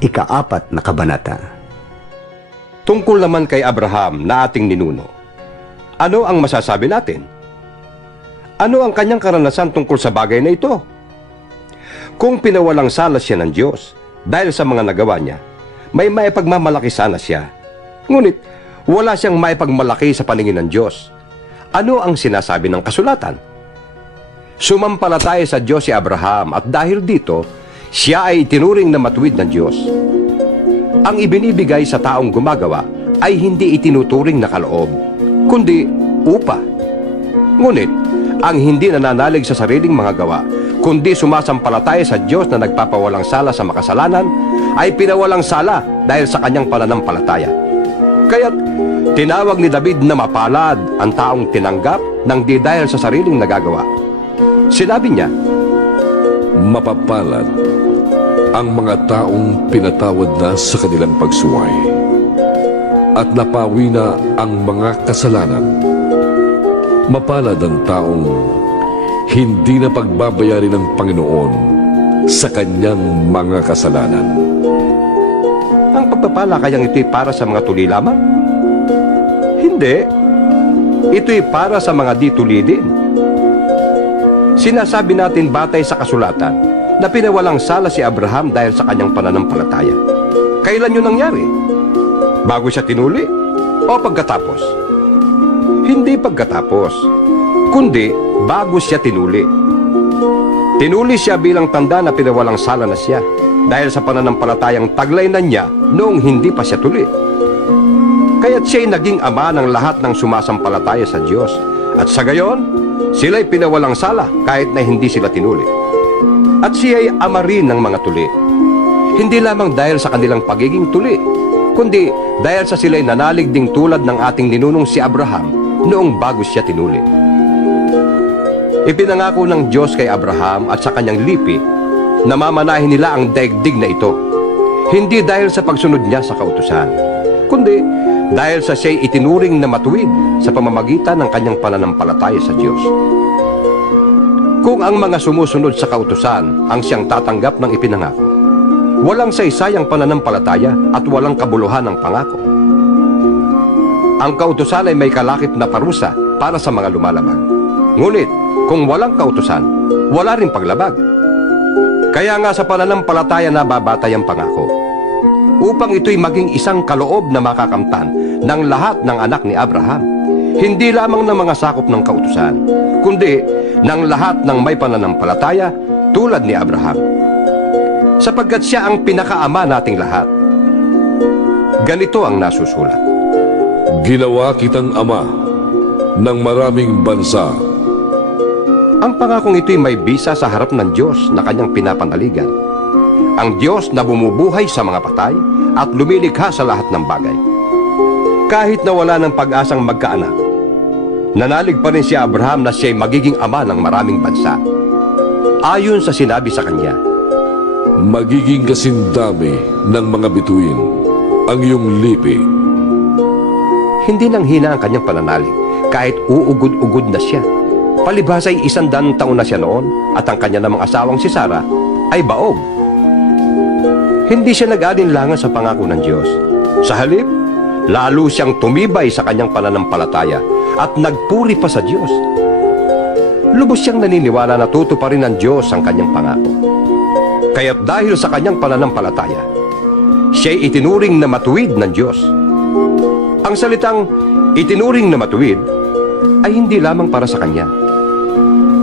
ikaapat na kabanata. Tungkol naman kay Abraham na ating ninuno, ano ang masasabi natin? Ano ang kanyang karanasan tungkol sa bagay na ito? Kung pinawalang sala siya ng Diyos dahil sa mga nagawa niya, may maipagmamalaki sana siya. Ngunit, wala siyang maipagmalaki sa paningin ng Diyos. Ano ang sinasabi ng kasulatan? Sumampalataya sa Diyos si Abraham at dahil dito, siya ay tinuring na matuwid ng Diyos. Ang ibinibigay sa taong gumagawa ay hindi itinuturing na kaloob, kundi upa. Ngunit, ang hindi nananalig sa sariling mga gawa, kundi sumasampalataya sa Diyos na nagpapawalang sala sa makasalanan, ay pinawalang sala dahil sa kanyang pananampalataya. Kaya't tinawag ni David na mapalad ang taong tinanggap ng di dahil sa sariling nagagawa. Sinabi niya, Mapapalad ang mga taong pinatawad na sa kanilang pagsuway at napawi na ang mga kasalanan. Mapalad ang taong hindi na pagbabayari ng Panginoon sa kanyang mga kasalanan. ang pagpapala kayang ito'y para sa mga tuli lamang? Hindi. Ito'y para sa mga di tuli din. Sinasabi natin batay sa kasulatan na pinawalang sala si Abraham dahil sa kanyang pananampalataya. Kailan yun nangyari? Bago siya tinuli? O pagkatapos? Hindi pagkatapos, kundi bago siya tinuli. Tinuli siya bilang tanda na pinawalang sala na siya dahil sa pananampalatayang taglay na niya noong hindi pa siya tuli. Kaya't siya'y naging ama ng lahat ng sumasampalataya sa Diyos. At sa gayon, sila'y pinawalang sala kahit na hindi sila tinuli. At siya'y ama rin ng mga tuli. Hindi lamang dahil sa kanilang pagiging tuli, kundi dahil sa sila'y nanalig ding tulad ng ating ninunong si Abraham noong bago siya tinuli. Ipinangako ng Diyos kay Abraham at sa kanyang lipi na mamanahin nila ang daigdig na ito. Hindi dahil sa pagsunod niya sa kautusan, kundi dahil sa siya'y itinuring na matuwid sa pamamagitan ng kanyang pananampalataya sa Diyos. Kung ang mga sumusunod sa kautusan ang siyang tatanggap ng ipinangako, walang saysayang pananampalataya at walang kabuluhan ng pangako. Ang kautusan ay may kalakip na parusa para sa mga lumalabag. Ngunit, kung walang kautusan, wala rin paglabag. Kaya nga sa pananampalataya na babatay ang pangako. Upang ito'y maging isang kaloob na makakamtan ng lahat ng anak ni Abraham. Hindi lamang ng mga sakop ng kautusan, kundi ng lahat ng may pananampalataya tulad ni Abraham. Sapagkat siya ang pinakaama nating lahat. Ganito ang nasusulat. Ginawa kitang ama ng maraming bansa Ang pangakong ito'y may bisa sa harap ng Diyos na kanyang pinapanaligan. Ang Diyos na bumubuhay sa mga patay at lumilikha sa lahat ng bagay. Kahit na wala ng pag-asang magkaanak, nanalig pa rin si Abraham na siya'y magiging ama ng maraming bansa. Ayon sa sinabi sa kanya, magiging kasindami ng mga bituin ang iyong lipi hindi nang hina ang kanyang pananalig kahit uugod-ugod na siya. Palibhas ay isang daang taon na siya noon at ang kanya namang asawang si Sarah ay baog. Hindi siya nag-alinlangan sa pangako ng Diyos. Sa halip, lalo siyang tumibay sa kanyang pananampalataya at nagpuri pa sa Diyos. Lubos siyang naniniwala na tutuparin ng Diyos ang kanyang pangako. Kaya't dahil sa kanyang pananampalataya, siya'y itinuring na matuwid ng Diyos. Ang salitang itinuring na matuwid ay hindi lamang para sa Kanya,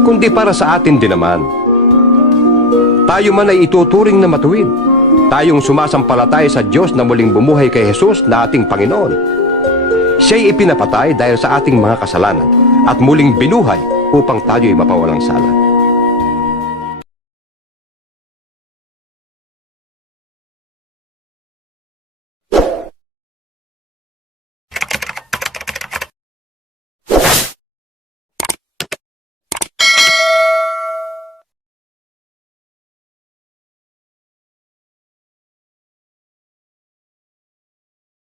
kundi para sa atin din naman. Tayo man ay ituturing na matuwid. Tayong sumasampalataya sa Diyos na muling bumuhay kay Jesus na ating Panginoon. Siya'y ipinapatay dahil sa ating mga kasalanan at muling binuhay upang tayo'y mapawalang sala.